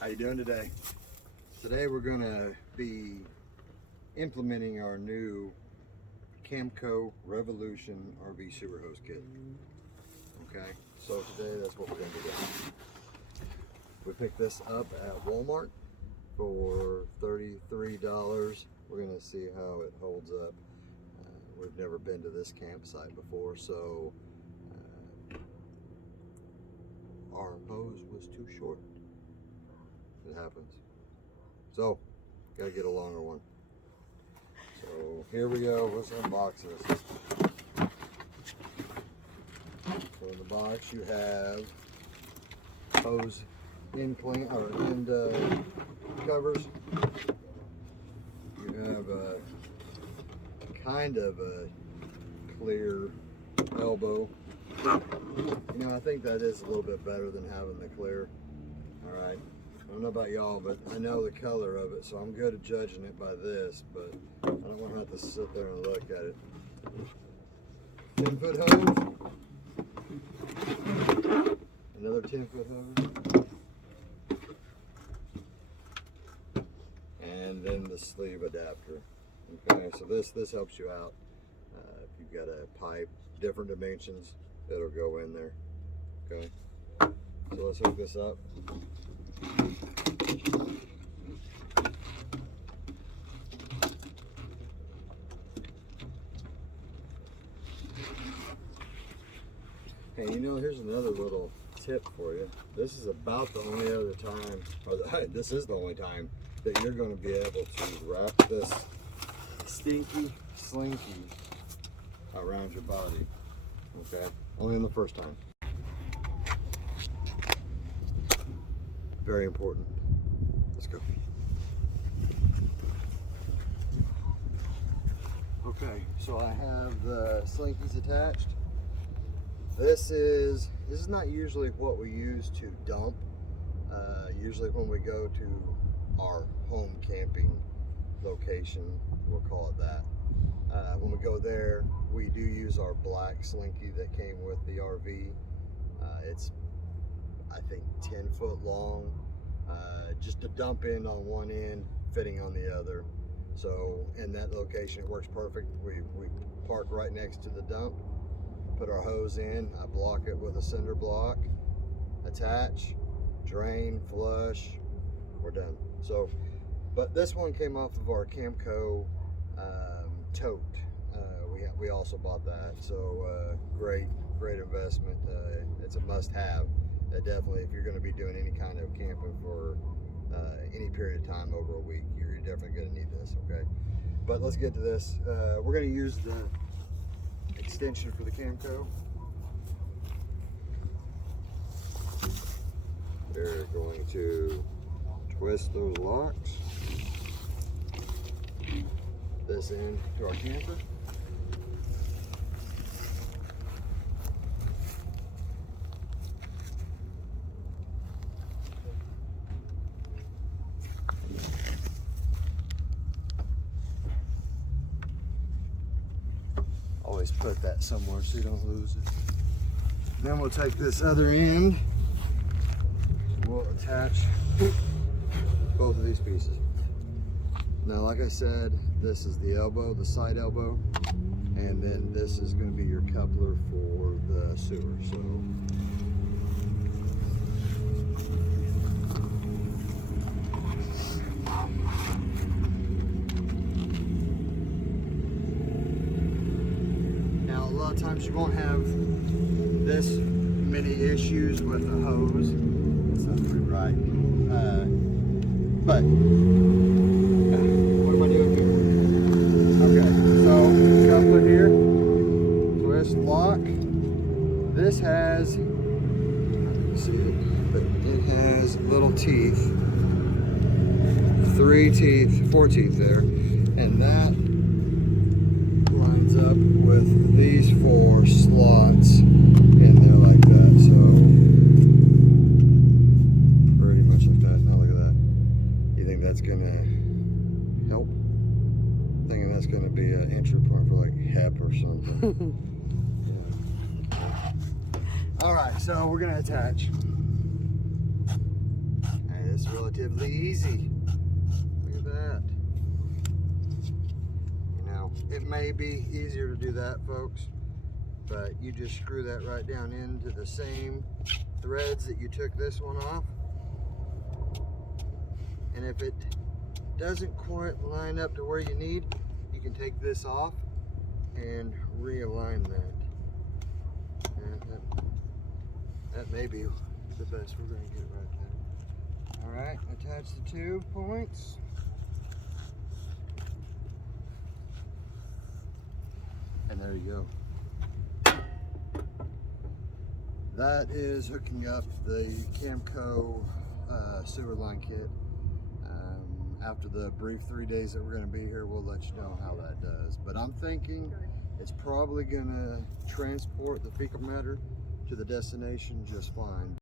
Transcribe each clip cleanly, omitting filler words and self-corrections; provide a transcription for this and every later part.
How you doing today? Today we're gonna be implementing our new Camco Revolution RV Sewer Hose Kit. Okay, so today that's what we're gonna be doing. We picked this up at Walmart for $33. We're gonna see how it holds up. We've never been to this campsite before, so our hose was too short. It happens. So, gotta get a longer one. So here we go. Let's unbox this. So in the box you have hose end covers. You have a kind of a clear elbow. You know, I think that is a little bit better than having the clear. All right. I don't know about y'all, but I know the color of it, so I'm good at judging it by this, but I don't want to have to sit there and look at it. 10-foot hose. Another 10-foot hose. And then the sleeve adapter. Okay, so this helps you out. If you've got a pipe, different dimensions, it'll go in there. Okay, so let's hook this up. Hey, you know, here's another little tip for you. This is about the only other time, this is the only time that you're going to be able to wrap this Stinky Slinky around your body. Okay, only in the first time. Very important. Let's go. Okay, so I have the slinkies attached. This is not usually what we use to dump. Usually when we go to our home camping location, we'll call it that. When we go there, we do use our black slinky that came with the RV. It's, I think, 10 foot long, just a dump end on one end, fitting on the other. So in that location, it works perfect. We park right next to the dump, put our hose in, I block it with a cinder block, attach, drain, flush, we're done. So, but this one came off of our Camco tote. We also bought that, so great investment. It's a must-have. Definitely, if you're going to be doing any kind of camping for any period of time over a week, you're definitely going to need this. Okay, but let's get to this. We're going to use the extension for the Camco. We're going to twist those locks. This end to our camper. Always put that somewhere so you don't lose it. Then we'll take this other end. We'll attach both of these pieces. Now, like I said, this is the elbow, the side elbow, and then this is going to be your coupler for the sewer. So now, a lot of times you won't have this many issues with the hose. That sounds pretty right. But what am I doing here? Okay, so coupler here, twist, lock. This has, you can see it, but it has little teeth, 4 teeth there, and that lines up with these 4 slots in there like that. So pretty much like that. Now look at that. You think that's gonna help? I'm thinking that's gonna be an entry point for like HEP or something. Yeah. All right, so we're gonna attach. Hey, this really relatively easy. Look at that. You know, it may be easier to do that, folks, but you just screw that right down into the same threads that you took this one off. And if it doesn't quite line up to where you need, you can take this off and realign that. And that may be the best we're going to get right there. All right, attach the 2 points. And there you go. That is hooking up the Camco sewer line kit. After the brief 3 days that we're going to be here, we'll let you know how that does. But I'm thinking it's probably going to transport the fecal matter to the destination just fine.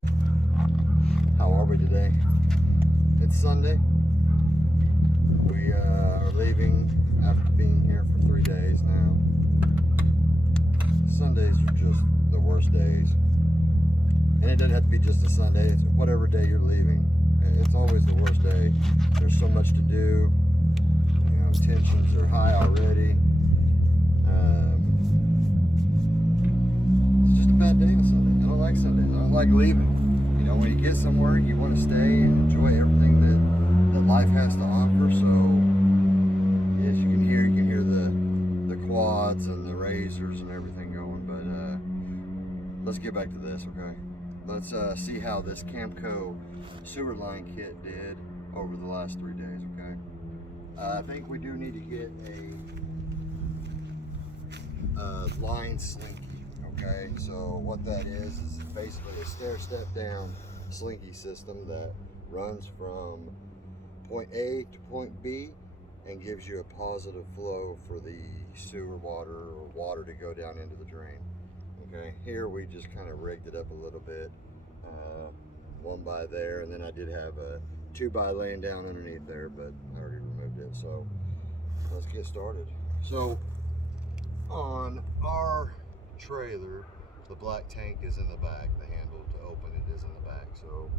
How are we today? It's Sunday. We are leaving after being here for 3 days now. Sundays are just the worst days. And it doesn't have to be just a Sunday, it's whatever day you're leaving. It's always the worst day. There's so much to do. You know, tensions are high already. It's just a bad day on Sunday. I don't like Sundays. I don't like leaving. You know, when you get somewhere, you want to stay and enjoy everything that life has to offer. So, yes, you can hear the quads and the razors and everything going. But let's get back to this, okay? Let's see how this Camco sewer line kit did over the last 3 days, okay? I think we do need to get a line slinky, okay? So what that is basically a stair-step down slinky system that runs from point A to point B and gives you a positive flow for the sewer water or water to go down into the drain. Okay, here we just kind of rigged it up a little bit, 1 by there, and then I did have a 2 by laying down underneath there, but I already removed it. So let's get started. So on our trailer, the black tank is in the back. The handle to open it is in the back. So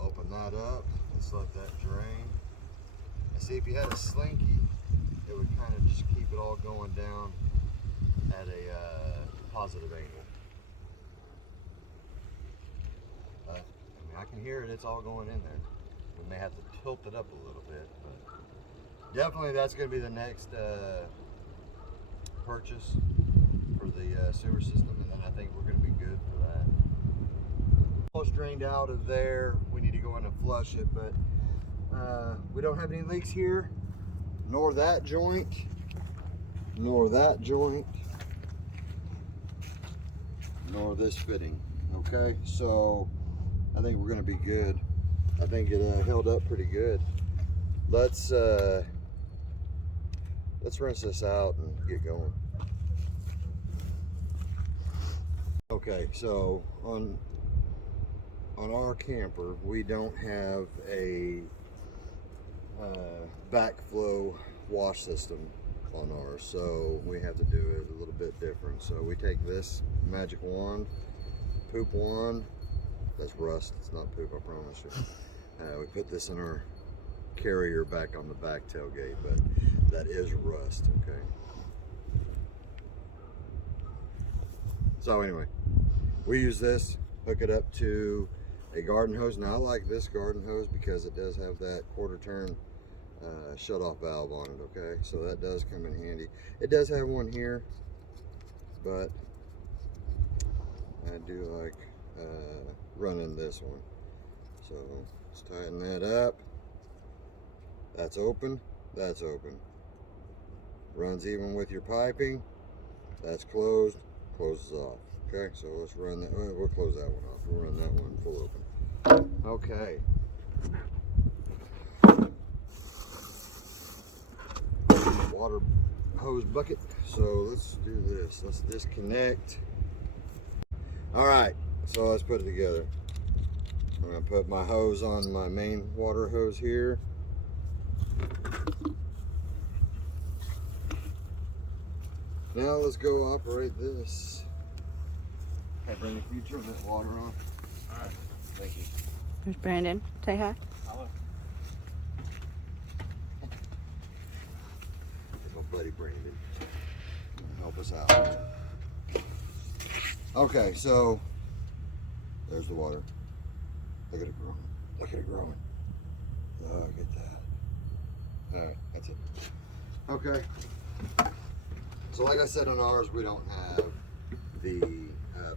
open that up. Let's let that drain. And see, if you had a slinky, it would kind of just keep it all going down at a positive angle. I can hear it, it's all going in there. We may have to tilt it up a little bit, but definitely that's going to be the next purchase for the sewer system, and then I think we're going to be good for that. Almost drained out of there. We need to go in and flush it, but we don't have any leaks here, nor that joint, nor that joint, nor this fitting. Okay, so I think we're going to be good. I think it held up pretty good. Let's rinse this out and get going. Okay, so on our camper, we don't have a backflow wash system on ours, so we have to do it a little bit different. So we take this magic wand, poop wand. That's rust, it's not poop, I promise you. We put this in our carrier back on the back tailgate, but that is rust, okay? So anyway, we use this, hook it up to a garden hose. Now I like this garden hose because it does have that quarter turn shut-off valve on it, okay? So that does come in handy. It does have one here, but I do like running this one. So let's tighten that up. That's open, that's open. Runs even with your piping. That's closed, closes off. Okay, so let's run that. We'll close that one off. We'll run that one full open. Okay. Water hose bucket. So let's do this. Let's disconnect. All right, so let's put it together. I'm gonna put my hose on my main water hose here. Now let's go operate this. Hey Brandon, can you turn that water on? All right, thank you. There's Brandon. Say hi. Hello. buddy Brandon help us out. Okay, so there's the water. Look at it growing. Look at it growing. Look at that. All right, that's it. Okay. So like I said on ours, we don't have the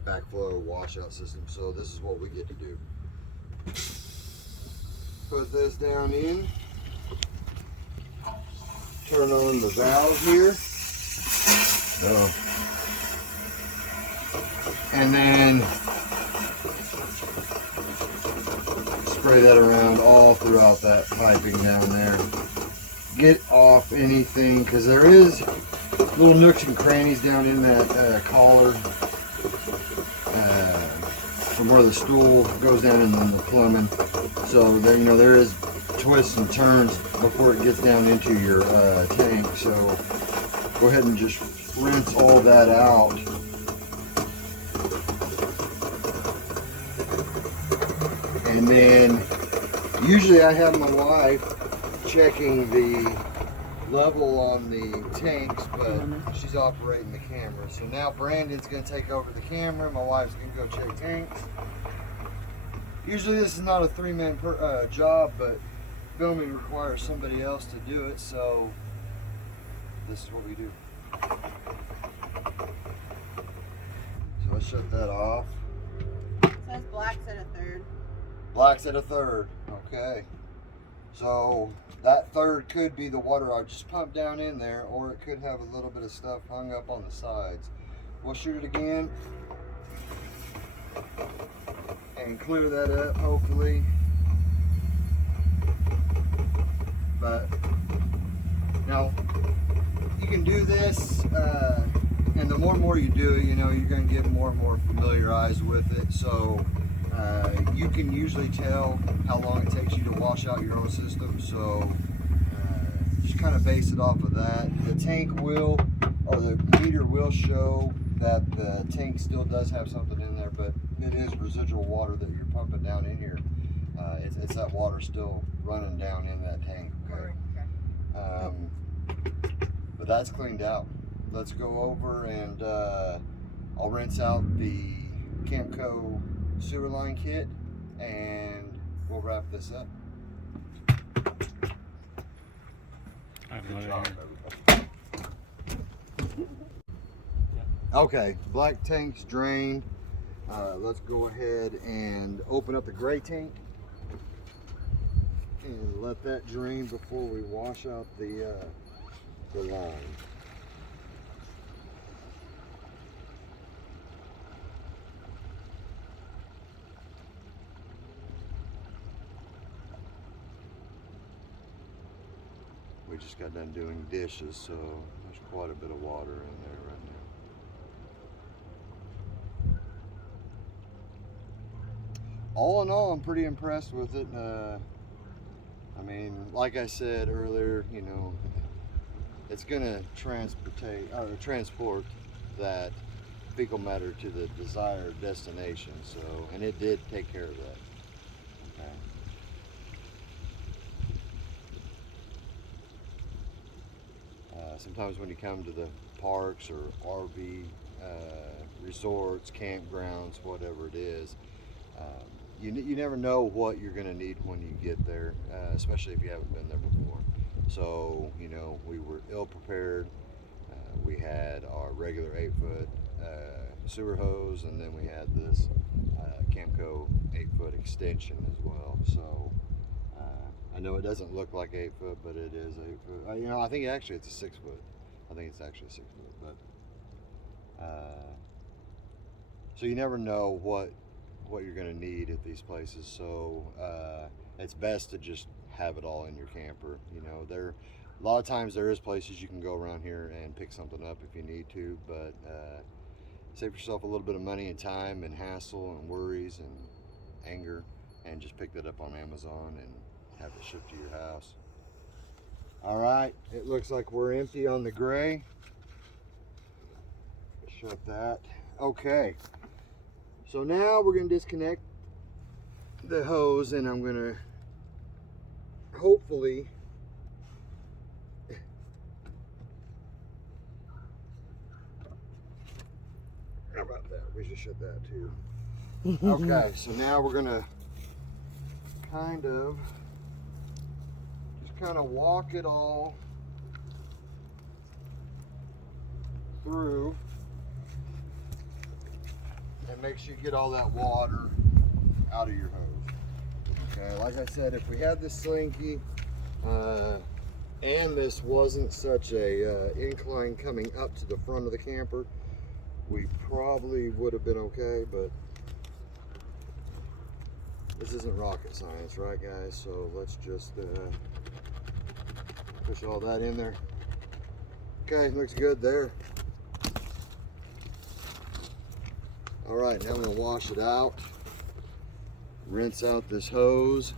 backflow washout system, so this is what we get to do. Put this down in. Turn on the valve here. And then spray that around all throughout that piping down there. Get off anything, because there is little nooks and crannies down in that collar from where the stool goes down in the plumbing. So there, you know, there is twists and turns before it gets down into your tank. So go ahead and just rinse all that out. And then usually I have my wife checking the level on the tanks, but she's operating the camera. So now Brandon's going to take over the camera. My wife's going to go check tanks. Usually this is not a three-man job, but filming requires somebody else to do it, so this is what we do. So let's shut that off. It says black's at a third. Black's at a third, okay. So that third could be the water I just pumped down in there, or it could have a little bit of stuff hung up on the sides. We'll shoot it again and clear that up, hopefully. But now you can do this, and the more and more you do it, you know, you're going to get more and more familiarized with it. So you can usually tell how long it takes you to wash out your own system. So just kind of base it off of that. The tank will, or the meter will show that the tank still does have something in there, but it is residual water that you're pumping down in here. It's that water still running down in that tank. Okay. But that's cleaned out. Let's go over and I'll rinse out the Camco sewer line kit and we'll wrap this up. Good job, everybody. Okay, black tank's drained. Let's go ahead and open up the gray tank and let that drain before we wash out the line. We just got done doing dishes, so there's quite a bit of water in there right now. All in all, I'm pretty impressed with it. I mean, like I said earlier, you know, it's gonna transport that fecal matter to the desired destination. So, and it did take care of that. Okay. Sometimes when you come to the parks or RV resorts, campgrounds, whatever it is, you never know what you're going to need when you get there, especially if you haven't been there before. So, you know, we were ill prepared. We had our regular 8-foot sewer hose, and then we had this Camco 8-foot extension as well. So I know it doesn't look like 8-foot, but it is 8-foot. You know, I think actually it's a 6-foot. I think it's actually a 6-foot, but so you never know what you're going to need at these places. So it's best to just have it all in your camper. You know, a lot of times there is places you can go around here and pick something up if you need to, but save yourself a little bit of money and time and hassle and worries and anger, and just pick that up on Amazon and have it shipped to your house. All right, it looks like we're empty on the gray. Shut that. Okay, so now we're going to disconnect the hose, and I'm going to hopefully about that. We should shut that too. Okay, so now we're gonna just kind of walk it all through and make sure you get all that water out of your hose. Okay, like I said, if we had this Slinky and this wasn't such a incline coming up to the front of the camper, we probably would have been okay, but this isn't rocket science, right guys? So let's just push all that in there. Okay, looks good there. All right, now I'm gonna wash it out. Rinse out this hose.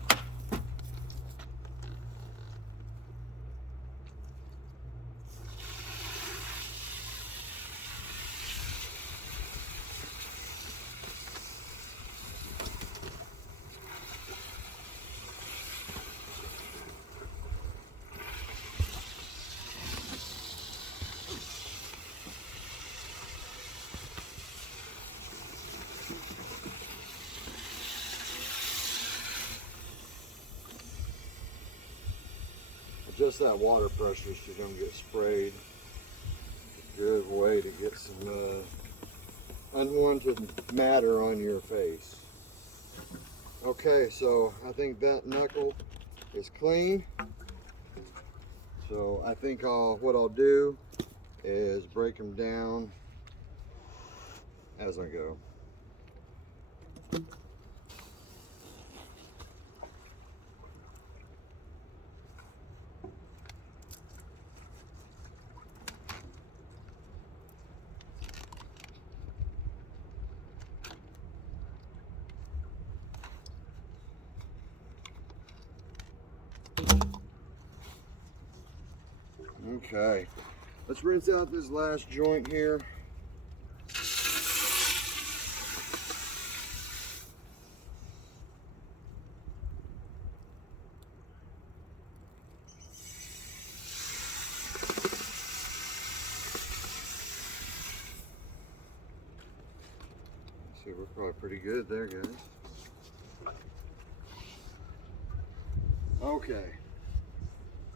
Just that water pressure is just going to get sprayed. A good way to get some unwanted matter on your face. Okay, so I think that knuckle is clean. So I think what I'll do is break them down as I go. Okay, let's rinse out this last joint here. See, we're probably pretty good there, guys. Okay.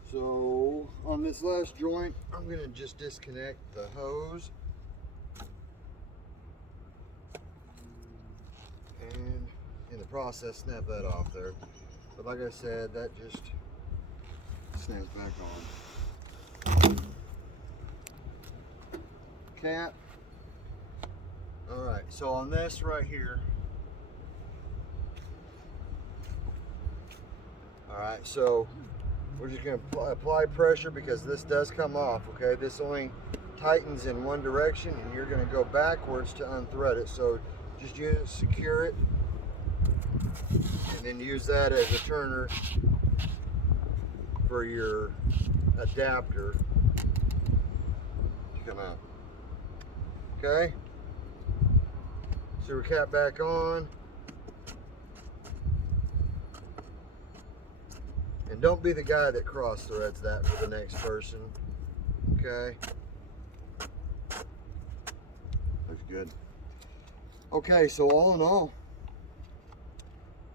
So on this last joint, I'm gonna just disconnect the hose and in the process snap that off there. But like I said, that just snaps back on. Cap. All right, so on this right here, all right, so we're just going to apply pressure because this does come off, okay? This only tightens in one direction and you're going to go backwards to unthread it. So just use it, secure it, and then use that as a turner for your adapter to come out. Okay? Sewer cap back on. And don't be the guy that cross threads that for the next person. Okay? Looks good. Okay, so all in all,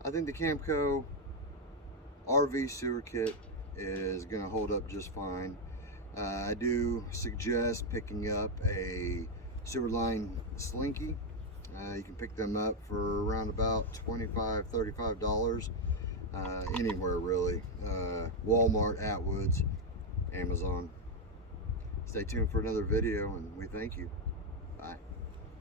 I think the Camco RV Sewer Kit is going to hold up just fine. I do suggest picking up a sewer line Slinky. You can pick them up for around about $25, $35. Anywhere really. Walmart, Atwoods, Amazon. Stay tuned for another video and we thank you. Bye.